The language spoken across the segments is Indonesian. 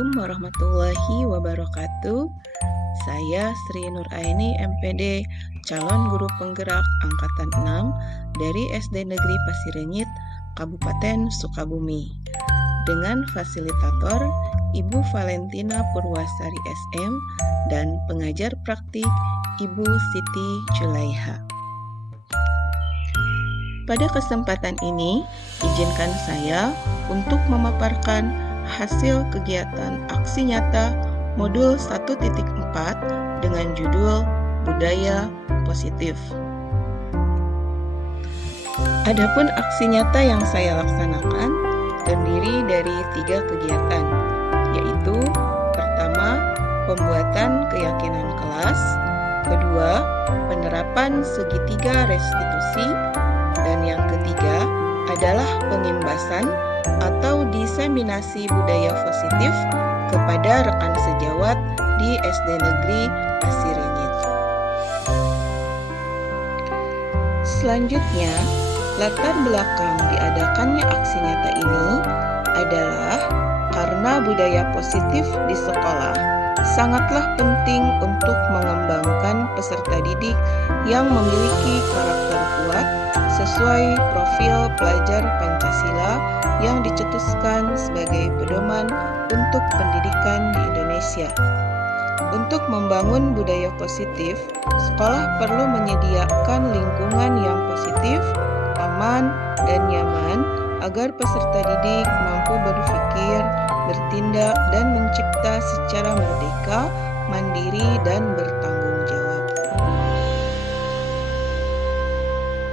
Assalamualaikum warahmatullahi wabarakatuh. Saya Sri Nuraini MPD, calon guru penggerak angkatan 6 dari SD Negeri Pasirengit, Kabupaten Sukabumi. Dengan fasilitator Ibu Valentina Purwasari SM dan pengajar praktik Ibu Siti Julaiha. Pada kesempatan ini, izinkan saya untuk memaparkan hasil kegiatan aksi nyata modul 1.4 dengan judul Budaya Positif. Adapun aksi nyata yang saya laksanakan terdiri dari 3 kegiatan, yaitu pertama, pembuatan keyakinan kelas, kedua, penerapan segitiga restitusi, dan yang ketiga adalah pengimbasan atau diseminasi budaya positif kepada rekan sejawat di SD Negeri Pasirengit. Selanjutnya, latar belakang diadakannya aksi nyata ini adalah karena budaya positif di sekolah sangatlah penting untuk mengembangkan peserta didik yang memiliki karakter kuat sesuai profil pelajar Pancasila yang dicetuskan sebagai pedoman untuk pendidikan di Indonesia. Untuk membangun budaya positif, sekolah perlu menyediakan lingkungan yang positif, aman, dan nyaman agar peserta didik mampu berpikir, bertindak, dan mencipta secara merdeka, mandiri, dan bertanggung jawab.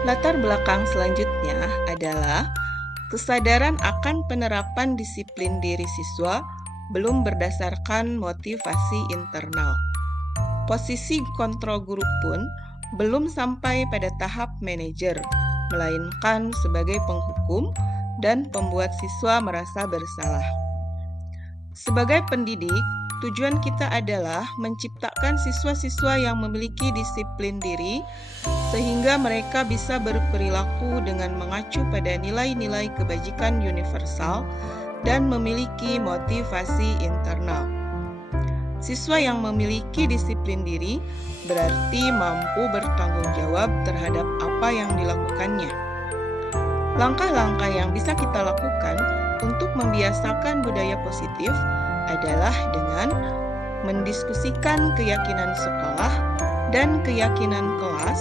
Latar belakang selanjutnya adalah kesadaran akan penerapan disiplin diri siswa belum berdasarkan motivasi internal. Posisi kontrol guru pun belum sampai pada tahap manajer, melainkan sebagai penghukum dan pembuat siswa merasa bersalah. Sebagai pendidik, tujuan kita adalah menciptakan siswa-siswa yang memiliki disiplin diri sehingga mereka bisa berperilaku dengan mengacu pada nilai-nilai kebajikan universal dan memiliki motivasi internal. Siswa yang memiliki disiplin diri berarti mampu bertanggung jawab terhadap apa yang dilakukannya. Langkah-langkah yang bisa kita lakukan untuk membiasakan budaya positif adalah dengan mendiskusikan keyakinan sekolah dan keyakinan kelas,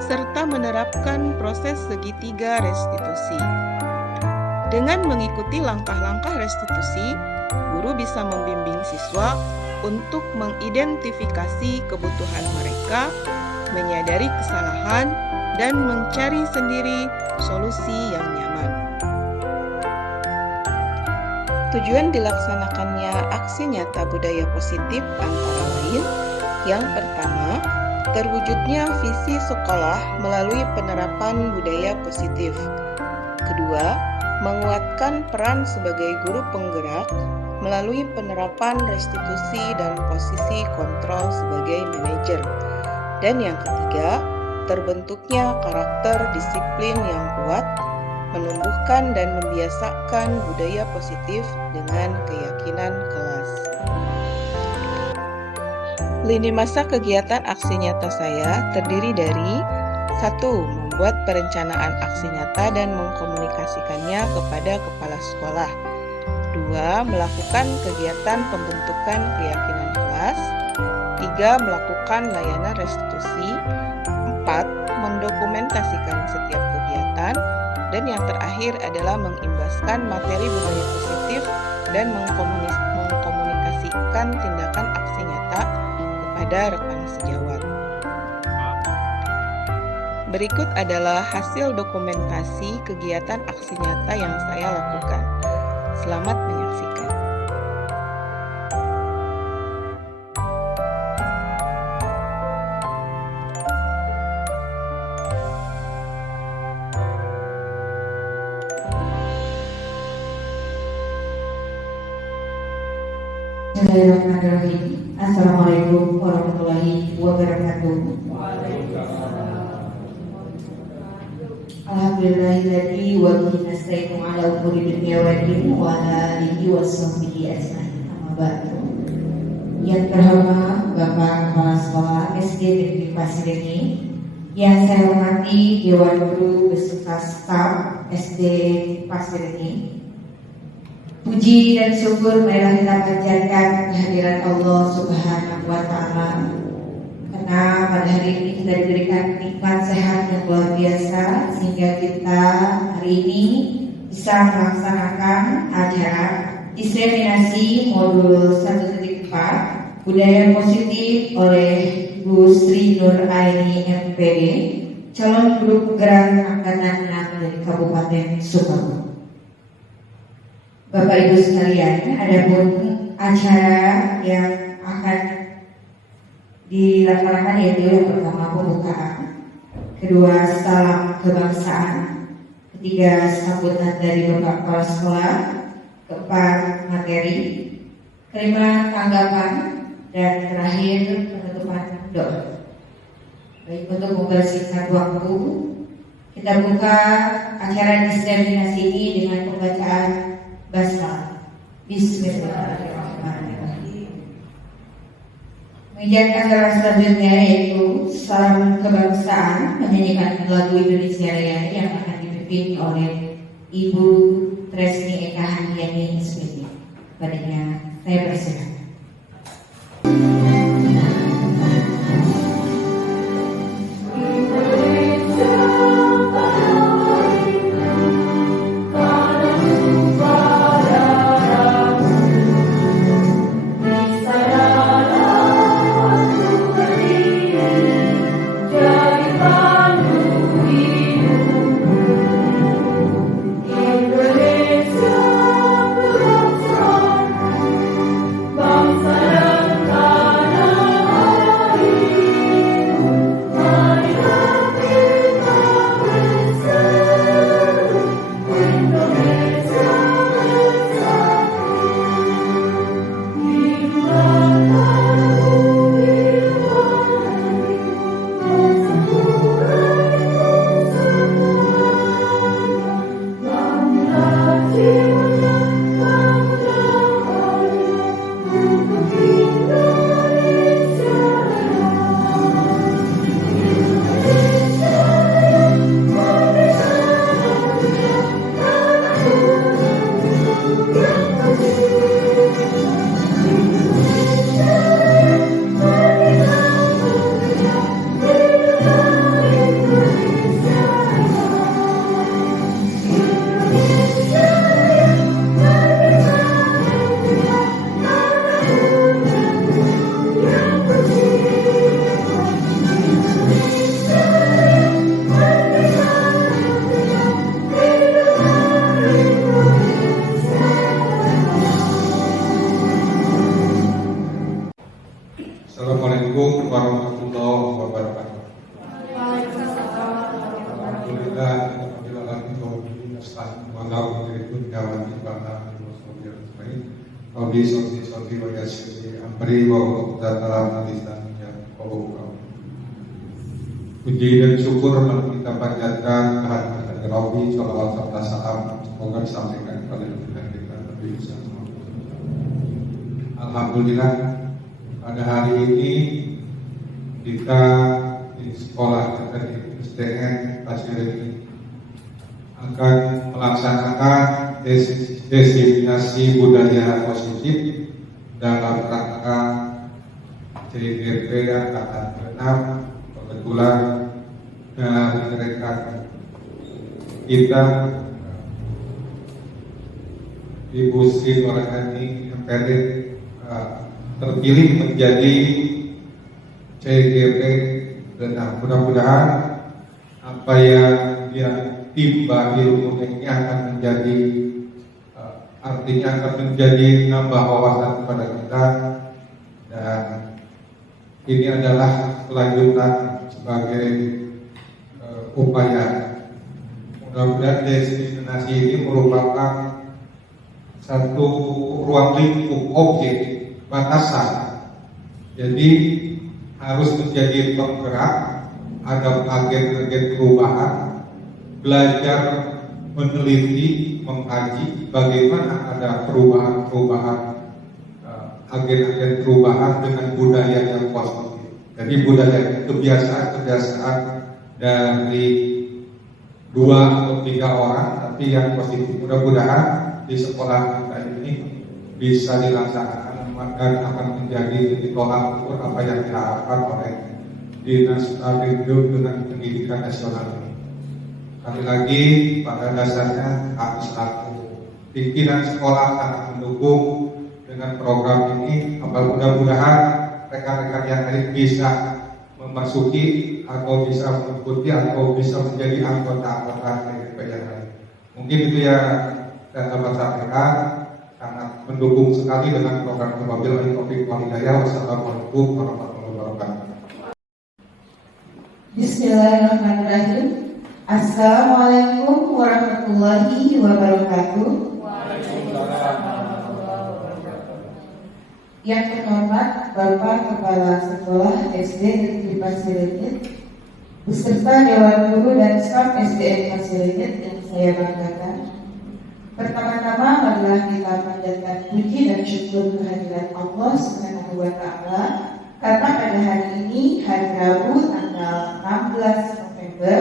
serta menerapkan proses segitiga restitusi. Dengan mengikuti langkah-langkah restitusi, guru bisa membimbing siswa untuk mengidentifikasi kebutuhan mereka, menyadari kesalahan, dan mencari sendiri solusi yang nyaman. Tujuan dilaksanakannya aksi nyata budaya positif antara lain: yang pertama, terwujudnya visi sekolah melalui penerapan budaya positif. Kedua, menguatkan peran sebagai guru penggerak melalui penerapan restitusi dan posisi kontrol sebagai manajer. Dan yang ketiga, terbentuknya karakter disiplin yang kuat, menumbuhkan dan membiasakan budaya positif dengan keyakinan kelas. Lini masa kegiatan aksi nyata saya terdiri dari 1. Membuat perencanaan aksi nyata dan mengkomunikasikannya kepada kepala sekolah. 2. Melakukan kegiatan pembentukan keyakinan kelas. 3. Melakukan layanan restitusi. 4. Mendokumentasikan setiap kegiatan. Dan yang terakhir adalah mengimbaskan materi budaya positif dan mengkomunikasikan tindakan aksi nyata kepada rekan sejawat. Berikut adalah hasil dokumentasi kegiatan aksi nyata yang saya lakukan. Selamat menyaksikan. Bismillahirrahmanirrahim. Assalamualaikum warahmatullahi wabarakatuh. Alhamdulillahilladzi wa bihi nasta'inu ala umuri dunya wa din wa ala alihi wa sahbihi ajma'in. membantu. Yang terhormat Bapak Kepala Sekolah SD Negeri Pasir Rini, yang saya hormati Dewan Guru beserta staf SD Pasir Rini. Puji dan syukur marilah kita panjatkan kehadiran Allah Subhanahu wa Ta'ala, karena pada hari ini kita diberikan nikmat sehat yang luar biasa sehingga kita hari ini bisa melaksanakan acara diseminasi modul 1.4 budaya positif oleh Bu Sri Nur Aini MPD, calon guru penggerak angkatan 6 dari Kabupaten Sukabumi. Bapak Ibu sekalian, adapun acara yang akan dilaksanakan yaitu yang pertama pembukaan, kedua salam kebangsaan, ketiga sambutan dari Bapak Kepala Sekolah, keempat materi, kelima tanggapan, dan terakhir penutupan doa. Baik, untuk mempersingkat waktu, kita buka acara diseminasi ini dengan pembacaan basmalah. Bismillahirrahmanirrahim. Menginjak acara selanjutnya yaitu salam kebangsaan, menyanyikan lagu Indonesia Raya yang akan dipimpin oleh Ibu Tresni Eka Handiani SPD. Padanya saya persilakan. Assalamualaikum warahmatullahi wabarakatuh. Alhamdulillah, apabila lagi kami nasta'in wa na'udzu billahi min syarri anfusina. Rabbi sholli wa yassir amri wa uqdatan min lisani yafqahu qawli. Puji dan syukur kita panjatkan kehadirat Rabbi sallallahu alaihi wasallam, semoga disampaikan kepada kita Nabi Muhammad. Alhamdulillah, pada hari ini kita di sekolah kita di SDN Pasir Rini akan melaksanakan diseminasi budaya positif dalam rangka CGP Angkatan 6. Kebetulan dari mereka kita Ibu Sri Nur Aini MPD terpilih menjadi CGP dan mudah-mudahan apa yang dia timba ilmu ini akan menjadi artinya akan menjadi nambah wawasan kepada kita, dan ini adalah kelanjutan sebagai upaya. Mudah-mudahan destinasi ini merupakan satu ruang lingkup objek batasan, jadi harus menjadi penggerak, ada agen-agen perubahan, belajar meneliti, mengkaji bagaimana ada perubahan-perubahan agen-agen perubahan dengan budaya yang positif. Jadi budaya kebiasaan dari 2 atau 3 orang, tapi yang positif. Mudah-mudahan di sekolah kita ini bisa dilaksanakan dan akan menjadi titik tolak ukur apa yang diharapkan oleh Dinas Pendidikan dengan pendidikan nasional ini. Sekali lagi, pada dasarnya kami selaku pimpinan sekolah sangat mendukung dengan program ini. Mudah-mudahan rekan-rekan yang lain bisa memasuki atau bisa mengikuti atau bisa menjadi anggota-anggota TGP yang lain. Mungkin itu yang saya dapat sampaikan. Sangat mendukung sekali dengan program Wabillahi Taufiq wal Hidayah. Wassalamualaikum warahmatullahi wabarakatuh. Bismillahirrahmanirrahim. Assalamualaikum warahmatullahi wabarakatuh. Yang terhormat Bapak Kepala Sekolah SD Negeri Pasirenit beserta Dewan Guru dan Staf SDN Pasirenit yang saya banggakan. Pertama-tama marilah kita panjatkan puji dan syukur kehadirat Allah Subhanahu wa Ta'ala karena pada hari ini, hari Rabu tanggal 16 November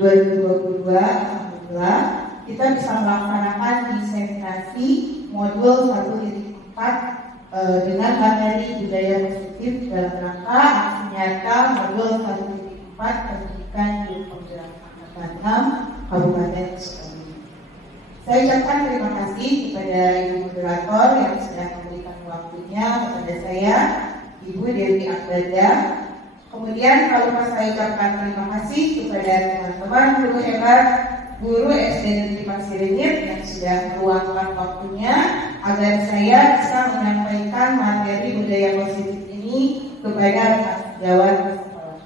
2022, alhamdulillah kita bisa melaksanakan diseminasi modul 1.4 dengan materi budaya positif dalam rangka aksi nyata modul 1.4 pendidikan di Program Angkatan 6 Kabupaten Sukabumi. Saya ucapkan terima kasih kepada Ibu Moderator yang sudah memberikan waktunya kepada saya, Ibu Dewi Akbada. Kemudian kalau saya ucapkan terima kasih kepada teman-teman guru hebat, guru SD Negeri Pasirenit yang sudah meluangkan waktunya agar saya bisa menyampaikan materi budaya positif ini kepada sejawat sekolah.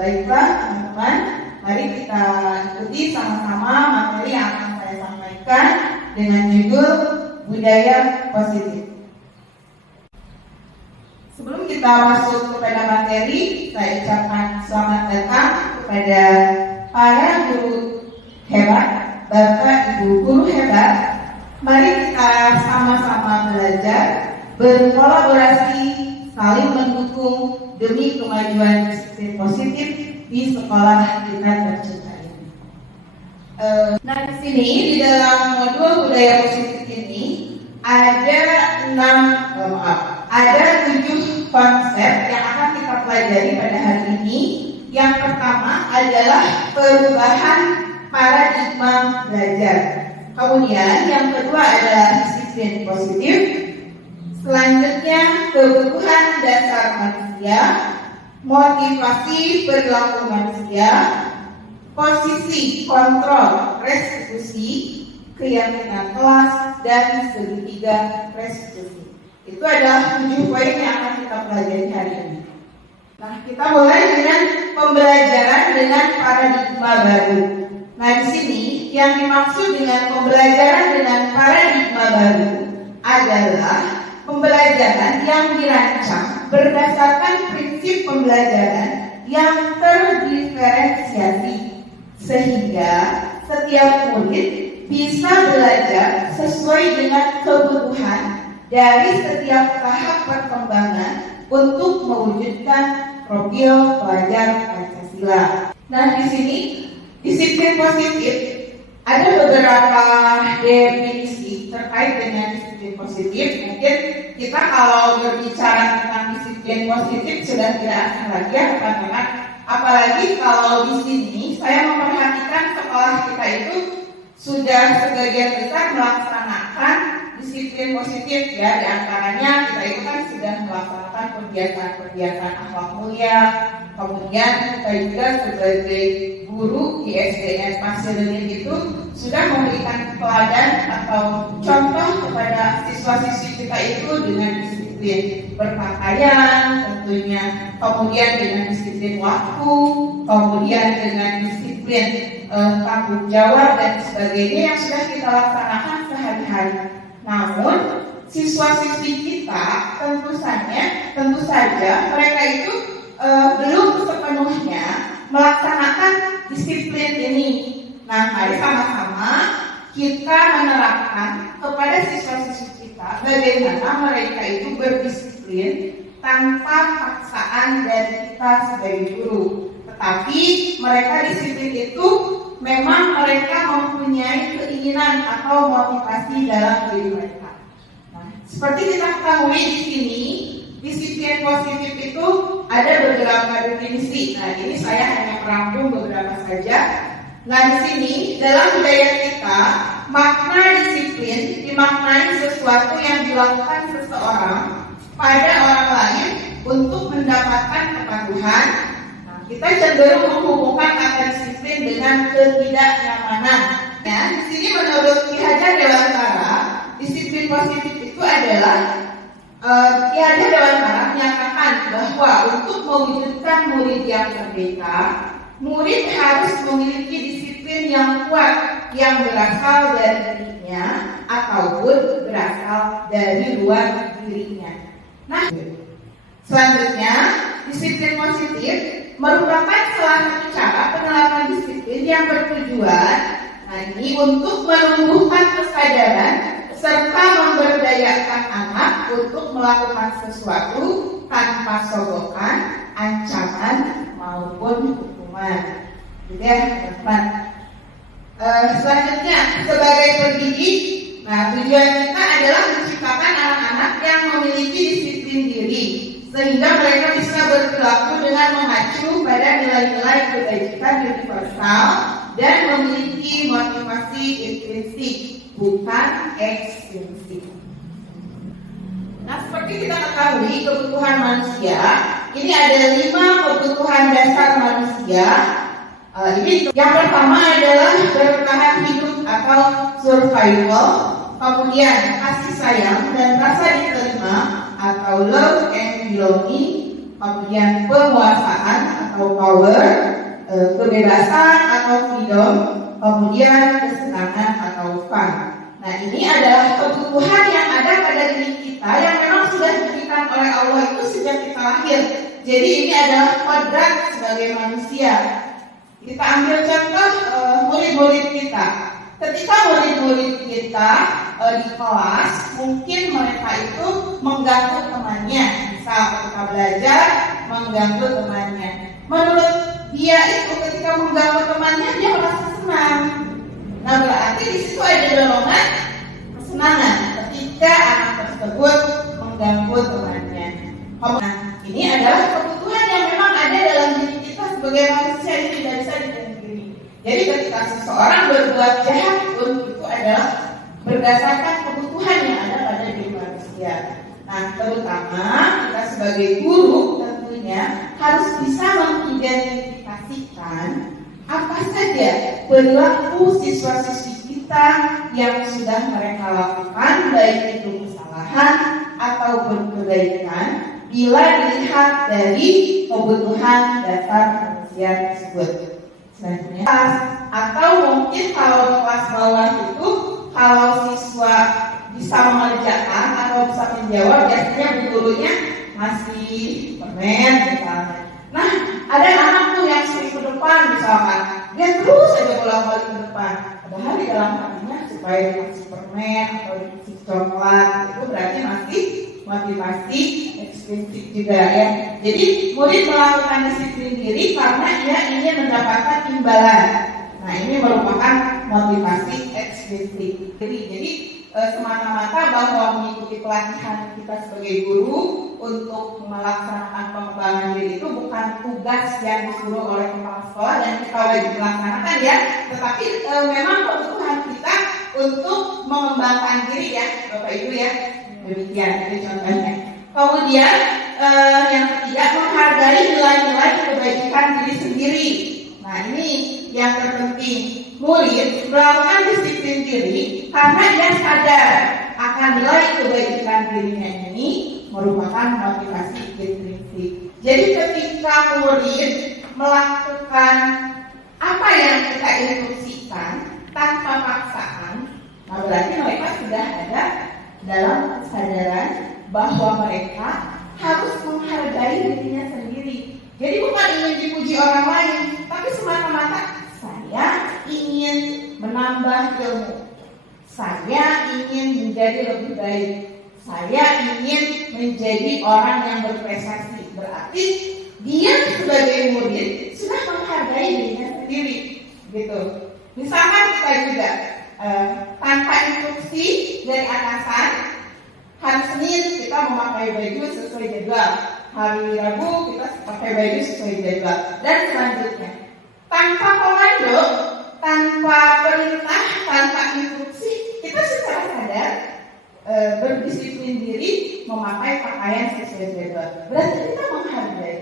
Baiklah teman-teman, mari kita ikuti sama-sama materi yang akan saya sampaikan dengan judul budaya positif. Sebelum kita masuk kepada materi, saya ucapkan selamat datang kepada para guru hebat, Bapak Ibu guru hebat. Mari kita sama-sama belajar, berkolaborasi, saling mendukung demi kemajuan disiplin positif di sekolah kita tercinta ini. Nah, di sini di dalam modul budaya positif ini ada 7 konsep yang akan kita pelajari pada hari ini. Yang pertama adalah perubahan paradigma belajar. Kemudian yang kedua adalah disiplin positif. Selanjutnya kebutuhan dasar manusia, motivasi perilaku manusia, posisi kontrol restitusi, keyakinan kelas, dan segitiga restitusi. Itu adalah 7 poin yang akan kita pelajari hari ini. Nah, kita mulai dengan pembelajaran dengan paradigma baru. Nah, di sini yang dimaksud dengan pembelajaran dengan paradigma baru adalah pembelajaran yang dirancang berdasarkan prinsip pembelajaran yang terdiferensiasi sehingga setiap murid bisa belajar sesuai dengan kebutuhan dari setiap tahap perkembangan untuk mewujudkan profil pelajar Pancasila. Nah, di sini disiplin positif ada beberapa definisi terkait dengan disiplin positif. Mungkin kita kalau berbicara tentang disiplin positif sudah tidak asing lagi ya teman-teman. Apalagi kalau di sini saya memperhatikan sekolah kita itu sudah sebagian besar melaksanakan disiplin positif ya. Di antaranya kita itu kan sudah melaksanakan kebiasaan akhlak mulia. Kemudian kita juga sebagai guru di SDN Pasirenit itu sudah memberikan teladan atau contoh kepada siswa-siswi kita itu dengan disiplin berpakaian tentunya, kemudian dengan disiplin waktu, kemudian dengan disiplin tanggung jawab dan sebagainya yang sudah kita laksanakan sehari-hari. Namun siswa-siswi kita tentu saja mereka itu belum sepenuhnya melaksanakan disiplin ini. Nah, mari sama-sama kita menerapkan kepada siswa-siswi kita bagaimana mereka itu berdisiplin tanpa paksaan dari kita sebagai guru. Tetapi mereka disiplin itu memang mereka mempunyai keinginan atau motivasi dalam diri mereka. Nah, seperti kita ketahui di sini, disiplin positif itu ada beberapa definisi. Nah, ini saya hanya merangkum beberapa saja. Nah, di sini dalam budaya kita, makna disiplin dimaknai sesuatu yang dilakukan seseorang pada orang lain untuk mendapatkan kepatuhan. Nah, kita cenderung menghubungkan kata disiplin dengan ketidaknyamanan. Ya, di sini menurut Ki Hajar Dewantara, disiplin positif itu adalah Ki Hajar Dewantara menyatakan bahwa untuk mewujudkan murid yang merdeka, murid harus memiliki disiplin yang kuat yang berasal dari dirinya ataupun berasal dari luar dirinya. Nah, selanjutnya, disiplin positif merupakan salah satu cara penerapan disiplin yang bertujuan untuk menumbuhkan kesadaran serta memberdayakan anak untuk melakukan sesuatu tanpa sogokan, ancaman maupun hukuman. Gitu ya, teman-teman. Selanjutnya, sebagai pendidik, tujuan kita adalah menciptakan anak-anak yang memiliki disiplin diri, sehingga mereka bisa berperilaku dengan mengacu pada nilai-nilai kebajikan universal dan memiliki motivasi intrinsik, bukan ekstrinsik. Nah, seperti kita ketahui kebutuhan manusia, ini ada 5 kebutuhan dasar manusia. Ini yang pertama adalah bertahan hidup atau survival, kemudian kasih sayang dan rasa diterima atau love and belonging, kemudian penguasaan atau power, kebebasan atau freedom, kemudian kesenangan atau fun. Nah, ini adalah kebutuhan yang ada pada diri kita yang memang sudah diberikan oleh Allah itu sejak kita lahir. Jadi ini adalah kodrat sebagai manusia. Kita ambil contoh murid-murid kita. Ketika murid-murid kita di kelas, mungkin mereka itu mengganggu temannya. Misal ketika belajar, mengganggu temannya. Menurut dia itu ketika mengganggu temannya, dia merasa senang. Nah, berarti di situ ada dorongan kesenangan ketika anak tersebut mengganggu temannya. Nah, ini adalah kebutuhan yang memang ada dalam diri kita sebagai manusia, ini tidak bisa dipungkiri. Jadi ketika seseorang berbuat jahat pun itu adalah berdasarkan kebutuhan yang ada pada diri manusia. Nah, terutama kita sebagai guru tentunya harus bisa mengidentifikasikan apa saja perilaku siswa-siswi kita yang sudah mereka lakukan, baik itu kesalahan ataupun kebaikan, bila dilihat dari kebutuhan dasar manusia tersebut. Selanjutnya, atau mungkin kalau di kelas bawah itu, kalau siswa bisa mengerjakan atau bisa menjawab, biasanya gurunya masih permen misalnya. Nah, ada anak tuh yang sering ke depan misalkan, dia terus saja bolak-balik ke depan. Padahal di dalam hatinya supaya dikasih permen atau dikasih coklat, itu berarti masih motivasi ekstrinsik juga ya. Jadi murid melakukan disiplin diri karena ia ingin mendapatkan imbalan. Nah, ini merupakan motivasi ekstrinsik. Jadi semata-mata bahwa mengikuti pelatihan kita sebagai guru untuk melaksanakan pengembangan diri itu bukan tugas yang disuruh oleh kepala sekolah dan kita wajib melaksanakan ya, tetapi memang kebutuhan kita untuk mengembangkan diri ya, Bapak Ibu ya. Demikian itu contohnya. Kemudian yang ketiga, menghargai nilai-nilai kebajikan diri sendiri. Nah, ini yang terpenting. Murid melakukan disiplin diri karena dia sadar akan nilai kebajikan dirinya ini merupakan motivasi intrinsik. Jadi ketika murid melakukan apa yang kita instruksikan tanpa paksaan, nah berarti mereka sudah ada dalam kesadaran bahwa mereka harus menghargai dirinya sendiri. Jadi bukan ingin dipuji orang lain, tapi semata-mata saya ingin menambah ilmu. Saya ingin menjadi lebih baik. Saya ingin menjadi orang yang berprestasi. Berarti dia sebagai murid sudah menghargai dirinya sendiri, gitu. Misalkan kita juga tanpa instruksi dari atasan, hari Senin kita memakai baju sesuai jadwal, hari Rabu kita pakai baju sesuai jadwal, dan selanjutnya. Tanpa komando, tanpa perintah, tanpa instruksi, kita secara sadar berdisiplin diri memakai pakaian sesuai jadwal. Berarti kita menghargai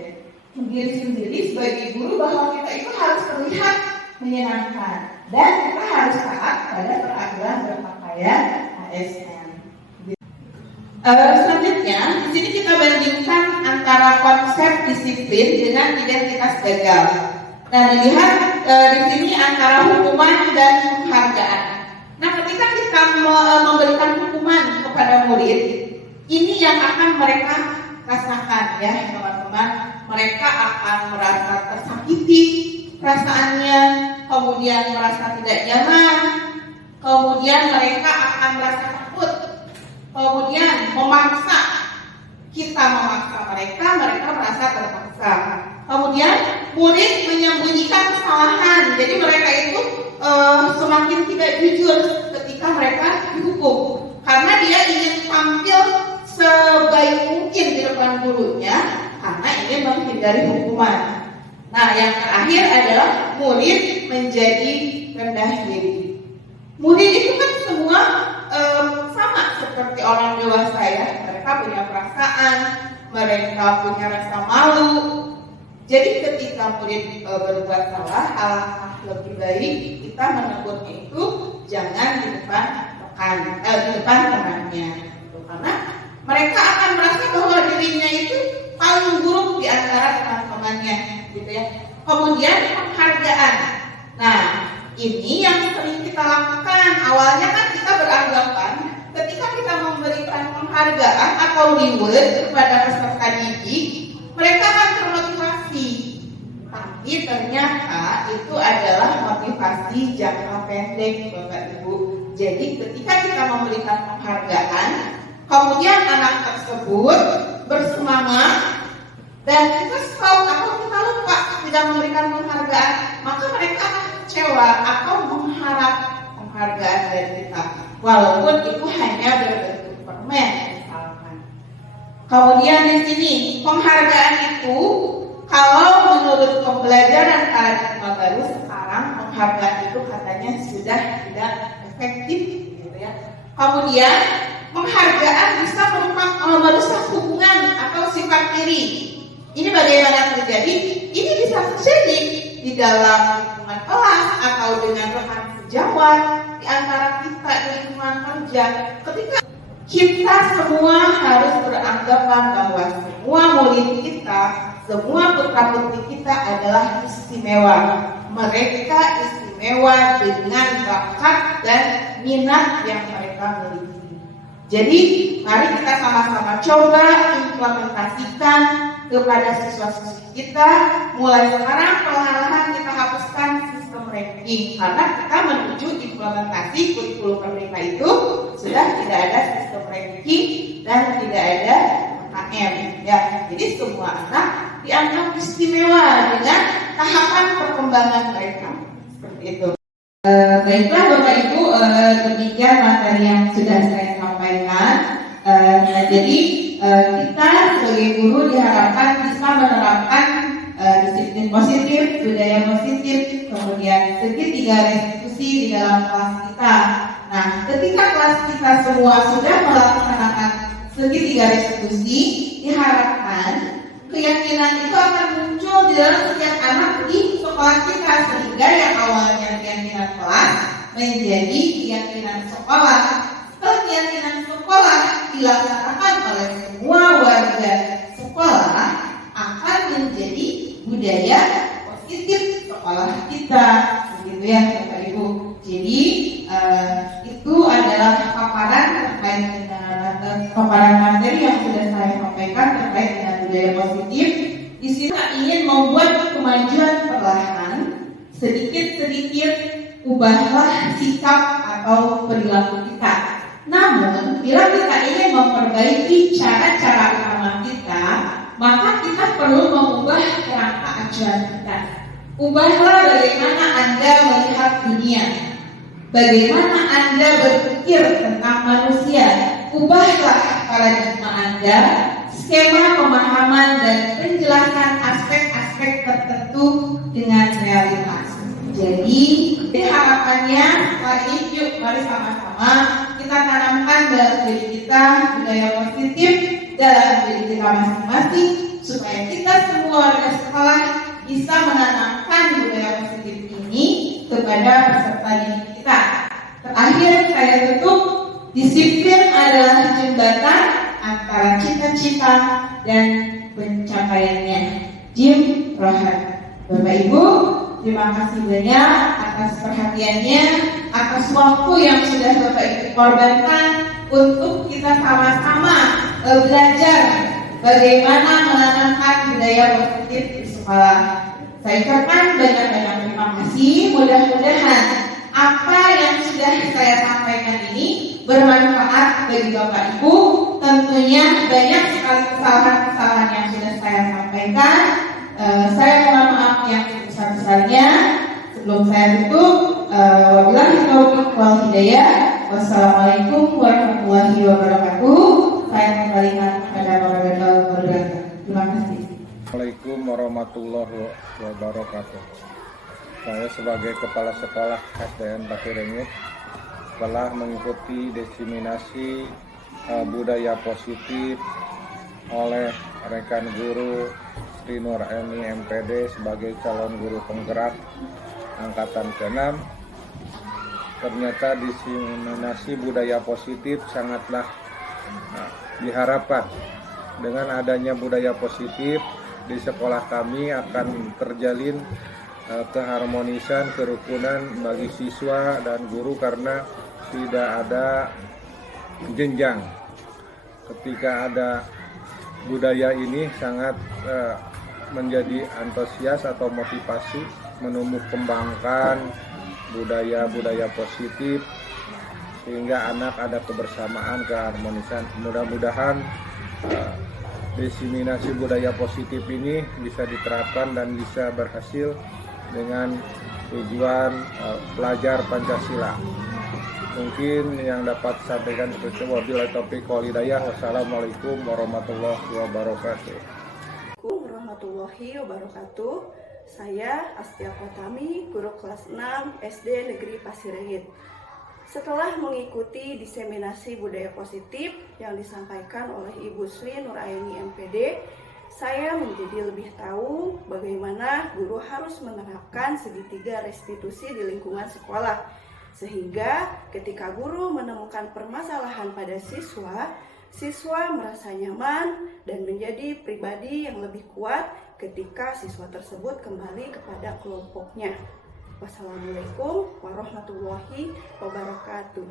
diri sendiri sebagai guru bahwa kita itu harus terlihat menyenangkan dan kita harus taat pada peraturan berpakaian ASN. Selanjutnya, di sini kita bandingkan antara konsep disiplin dengan identitas gagal. Nah, dilihat di sini antara hukuman dan penghargaan. Nah, ketika kita memberikan hukuman kepada murid, ini yang akan mereka rasakan, ya teman-teman. Mereka akan merasa tersakiti perasaannya, kemudian merasa tidak nyaman, kemudian mereka akan merasa takut, kemudian memaksa. Kita memaksa mereka merasa terpaksa. Kemudian murid menyembunyikan kesalahan, jadi mereka itu semakin tidak jujur ketika mereka dihukum, karena dia ingin tampil sebaik mungkin di depan gurunya, karena ingin menghindari hukuman. Nah, yang terakhir adalah murid menjadi rendah diri. Murid itu kan semua sama seperti orang dewasa, ya. Mereka punya perasaan, mereka punya rasa malu. Jadi ketika murid berbuat salah, alangkah lebih baik kita menegurnya itu jangan di depan temannya, gitu. Karena mereka akan merasa bahwa dirinya itu paling buruk di antara teman-temannya, gitu ya. Kemudian penghargaan. Nah, ini yang sering kita lakukan. Awalnya kan kita beranggapan ketika kita memberikan penghargaan atau reward kepada peserta didik, mereka akan termotivasi. Tapi ternyata itu adalah motivasi jangka pendek, Bapak Ibu. Jadi ketika kita memberikan penghargaan, kemudian anak tersebut bersemangat dan kita stop atau kita lupa tidak memberikan penghargaan, maka mereka akan kecewa atau mengharap penghargaan dari kita, walaupun itu hanya berbentuk permen misalkan. Kemudian di sini penghargaan itu kalau menurut pembelajaran paradigma baru sekarang, penghargaan itu katanya sudah tidak efektif, gitu ya. Kemudian penghargaan bisa merusak hubungan atau sifat diri. Ini bagaimana terjadi? Ini bisa terjadi di dalam lingkungan kelas atau dengan rekan sejawat, di antara kita di lingkungan kerja. Ketika kita semua harus beranggapan bahwa semua murid kita, semua putra-putri kita adalah istimewa. Mereka istimewa dengan bakat dan minat yang mereka miliki. Jadi, mari kita sama-sama coba implementasikan kepada siswa-siswi kita. Mulai sekarang perlahan-lahan kita hapuskan sistem ranking, karena kita menuju implementasi kurikulum merdeka itu sudah tidak ada sistem ranking dan tidak ada KM, ya. Jadi semua anak dianggap istimewa dengan tahapan perkembangan mereka, seperti itu. Baiklah Bapak Ibu, demikian materi yang sudah saya sampaikan. Jadi kita sebagai guru diharapkan bisa menerapkan disiplin positif, budaya positif, kemudian segitiga restitusi di dalam kelas kita. Nah, ketika kelas kita semua sudah melaksanakan segitiga restitusi, diharapkan keyakinan itu akan muncul di dalam setiap anak di sekolah kita, sehingga yang awalnya keyakinan kelas menjadi keyakinan sekolah. Setelah keyakinan sekolah dilaksanakan oleh semua warga sekolah, akan menjadi budaya positif sekolah kita, begitu ya Bapak Ibu. Jadi itu adalah paparan terkait dengan paparan materi yang sudah saya sampaikan terkait dengan budaya positif. Di sini kita ingin membuat kemajuan perlahan, sedikit-sedikit ubahlah sikap atau atau perilaku kita. Namun, bila kita ingin memperbaiki cara-cara utama kita, maka kita perlu mengubah kerangka acuan kita. Ubahlah bagaimana Anda melihat dunia, bagaimana Anda berpikir tentang manusia. Ubahlah paradigma Anda, skema pemahaman dan penjelasan aspek-aspek tertentu dengan realitas. Jadi harapannya setelah ini yuk mari sama-sama kita tanamkan dalam diri kita budaya positif dalam diri kita masing-masing, supaya kita semua warga sekolah bisa menanamkan budaya positif ini kepada peserta didik kita. Terakhir saya tutup, disiplin adalah jembatan antara cita-cita dan pencapaiannya. Jim Rohan. Bapak Ibu, terima kasih banyak atas perhatiannya, atas waktu yang sudah Bapak Ibu korbankan untuk kita sama-sama belajar bagaimana menanamkan budaya positif di sekolah. Saya ucapkan banyak-banyak terima kasih. Mudah-mudahan apa yang sudah saya sampaikan ini bermanfaat bagi Bapak Ibu. Tentunya banyak sekali kesalahan-kesalahan yang sudah saya sampaikan. Saya mohon maaf yang sebesar-besarnya. Sebelum saya tutup, wabillahi taufiq wal hidayah. Wassalamualaikum warahmatullahi wabarakatuh. Saya kembalikan kepada Bapak Gubernur. Terima kasih. Assalamualaikum warahmatullahi wabarakatuh. Saya sebagai Kepala Sekolah SDN Pasirengit telah mengikuti diseminasi budaya positif oleh rekan guru Sri Nuraini MPD sebagai calon guru penggerak angkatan ke-6. Ternyata diseminasi budaya positif sangatlah diharapkan. Dengan adanya budaya positif di sekolah kami akan terjalin keharmonisan, kerukunan bagi siswa dan guru karena tidak ada jenjang. Ketika ada budaya ini sangat menjadi antusias atau motivasi menumbuh kembangkan budaya-budaya positif sehingga anak ada kebersamaan, keharmonisan. Mudah-mudahan diseminasi budaya positif ini bisa diterapkan dan bisa berhasil dengan tujuan pelajar Pancasila. Mungkin yang dapat sampaikan seperti itu. Wabillahi taufiq wal hidayah. Wassalamualaikum warahmatullahi wabarakatuh. Warahmatullahi wabarakatuh. Saya Astia Kotami, guru kelas 6 SD Negeri Pasirengit. Setelah mengikuti diseminasi budaya positif yang disampaikan oleh Ibu Sri Nuraini MPD, saya menjadi lebih tahu bagaimana guru harus menerapkan segitiga restitusi di lingkungan sekolah. Sehingga ketika guru menemukan permasalahan pada siswa, siswa merasa nyaman dan menjadi pribadi yang lebih kuat ketika siswa tersebut kembali kepada kelompoknya. Wassalamualaikum warahmatullahi wabarakatuh.